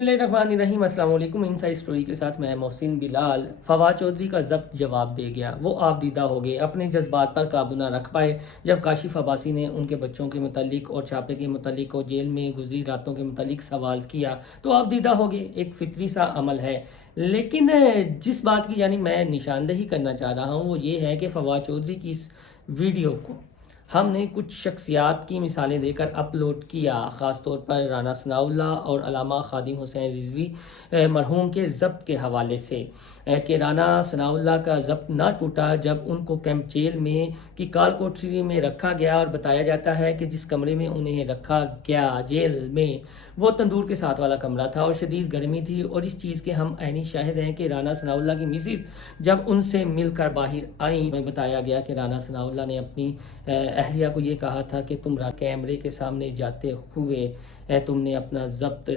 बिस्मिल्लाहिर्रहमानिर्रहीम। अस्सलाम वालेकुम। इनसाइड स्टोरी के साथ मैं मोहसिन बिलाल। फवाद चौधरी का ज़ब्त जवाब दे गया। वो आपदीदा हो गए, अपने जज्बात पर काबू ना रख पाए जब काशिफ अब्बासी ने उनके बच्चों के मुतालिक और छापे के मुतालिक और जेल में गुजरी रातों के मुतालिक सवाल किया तो आपदीदा हो गए। एक फितरी सा अमल है। लेकिन जिस बात की यानी मैं निशानदेही करना चाह रहा हूँ वो ये है कि फवाद चौधरी की इस वीडियो को हमने कुछ शख्सियात की मिसालें देकर अपलोड किया, ख़ास तौर पर राना सनाउल्लाह और अल्लामा खादिम हुसैन रिजवी मरहूम के ज़ब्त के हवाले से कि राना सनाउल्लाह का ज़ब्त ना टूटा जब उनको कैंप जेल में की काल कोठरी में रखा गया और बताया जाता है कि जिस कमरे में उन्हें रखा गया जेल में वो तंदूर के साथ वाला कमरा था और शदीद गर्मी थी। और इस चीज़ के हम ऐनी शाहिद हैं कि राना सनाउल्लाह की मिसिस जब उनसे मिलकर बाहर आई में बताया गया कि राना सनाउल्लाह ने अपनी अहलिया को ये कहा था कि तुम कैमरे के सामने जाते हुए तुमने अपना ज़ब्त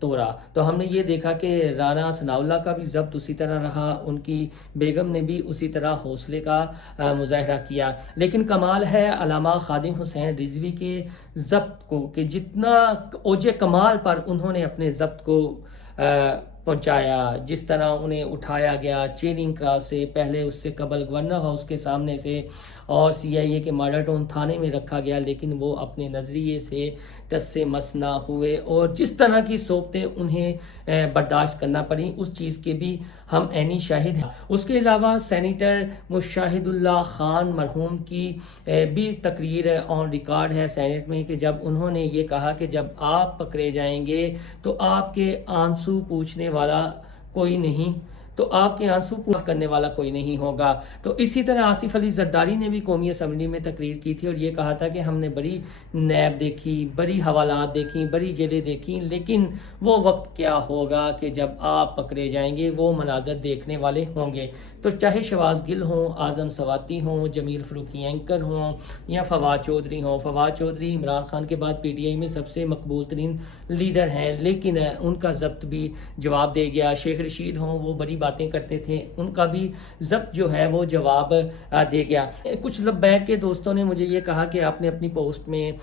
तोड़ा। तो हमने ये देखा कि राना सनाउल्लाह का भी ज़ब्त उसी तरह रहा, उनकी बेगम ने भी उसी तरह हौसले का मुजाहरा किया। लेकिन कमाल है अल्लामा खादिम हुसैन रिजवी के ज़ब्त को कि जितना ओजे कमाल पर उन्होंने अपने ज़ब्त को पहुंचाया, जिस तरह उन्हें उठाया गया चेरिंग क्रॉस से, पहले उससे कबल गवर्नर हाउस के सामने से और CIA के मॉडल टाउन थाने में रखा गया, लेकिन वो अपने नज़रिए से टस से मस ना हुए और जिस तरह की सोबतें उन्हें बर्दाश्त करना पड़ी उस चीज़ के भी हम ऐनी शाहिद हैं। उसके अलावा सेनेटर मुशाहिदुल्लाह खान मरहूम की भी तकरीर ऑन रिकॉर्ड है सेनेट में कि जब उन्होंने ये कहा कि जब आप पकड़े जाएंगे तो आपके आंसू पूछने वाला कोई नहीं, तो आपके आंसू पूरा करने वाला कोई नहीं होगा। तो इसी तरह आसिफ अली जरदारी ने भी कौमी असम्बली में तकरीर की थी और ये कहा था कि हमने बड़ी नैब देखी, बड़ी हवालात देखी, बड़ी जेलें देखी, लेकिन वो वक्त क्या होगा कि जब आप पकड़े जाएंगे वो मनाजर देखने वाले होंगे। तो चाहे शहबाज गिल हों, आज़म सवाती हों, जमील फ़ारूकी एंकर हों या फवाद चौधरी हों। फवाद चौधरी इमरान खान के बाद PTI में सबसे मकबूल तरीन लीडर हैं, लेकिन उनका ज़ब्त भी जवाब दे गया। शेख रशीद हों, वो बड़ी बातें करते थे, उनका भी ज़ब्त जो है वो जवाब दे गया। कुछ लब्बैक के दोस्तों ने मुझे ये कहा कि आपने अपनी पोस्ट में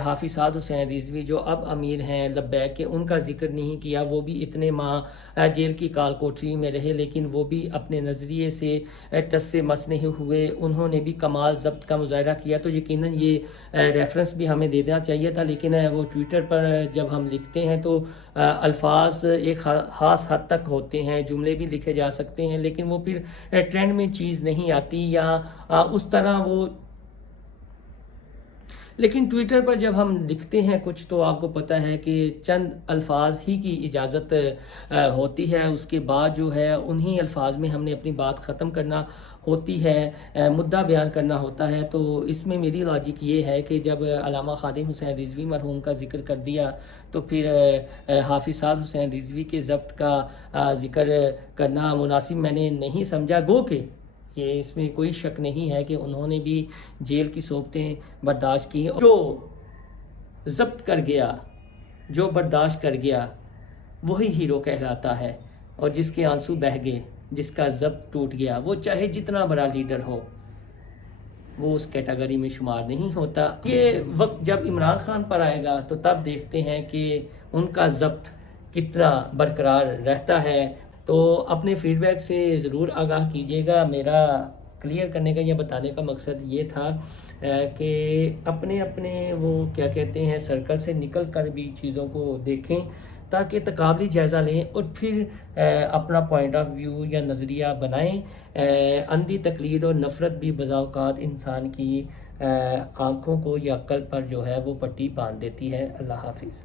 हाफिज़ साद हुसैन रिजवी जो अब अमीर हैं लब्बैक के, उनका जिक्र नहीं किया। वो भी इतने माह जेल की काल कोठरी में रहे, लेकिन वो भी अपने नज़रिए से टस से मस नहीं हुए, उन्होंने भी कमाल ज़ब्त का मुजाहरा किया। तो यकीनन ये रेफरेंस भी हमें दे देना चाहिए था, लेकिन वो ट्विटर पर जब हम लिखते हैं तो अल्फाज एक ख़ास हद तक होते हैं, जुमले भी लिखे जा सकते हैं, लेकिन वो फिर ट्रेंड में चीज़ नहीं आती या उस तरह वो। लेकिन ट्विटर पर जब हम लिखते हैं कुछ तो आपको पता है कि चंद अल्फाज ही की इजाज़त होती है, उसके बाद जो है उन्हीं अल्फाज में हमने अपनी बात ख़त्म करना होती है, मुद्दा बयान करना होता है। तो इसमें मेरी लॉजिक ये है कि जब अल्लामा खादिम हुसैन रिजवी मरहूम का जिक्र कर दिया तो फिर हाफिज़ साद हुसैन रिजवी के ज़ब्त का जिक्र करना मुनासिब मैंने नहीं समझा। गो के ये इसमें कोई शक नहीं है कि उन्होंने भी जेल की सोबतें बर्दाश्त की। जो ज़ब्त कर गया, जो बर्दाश्त कर गया, वही हीरो कहलाता है। और जिसके आंसू बह गए, जिसका ज़ब्त टूट गया, वो चाहे जितना बड़ा लीडर हो वो उस कैटेगरी में शुमार नहीं होता। ये वक्त जब इमरान खान पर आएगा तो तब देखते हैं कि उनका ज़ब्त कितना बरकरार रहता है। तो अपने फीडबैक से ज़रूर आगाह कीजिएगा। मेरा क्लियर करने का या बताने का मकसद ये था कि अपने अपने वो क्या कहते हैं सर्कल से निकल कर भी चीज़ों को देखें ताकि तकाबली जायज़ा लें और फिर अपना पॉइंट ऑफ व्यू या नज़रिया बनाएं। अंधी तकलीद और नफ़रत भी बज़ा औक़ात इंसान की आँखों को या अक्ल पर जो है वो पट्टी बांध देती है। अल्लाह हाफिज़।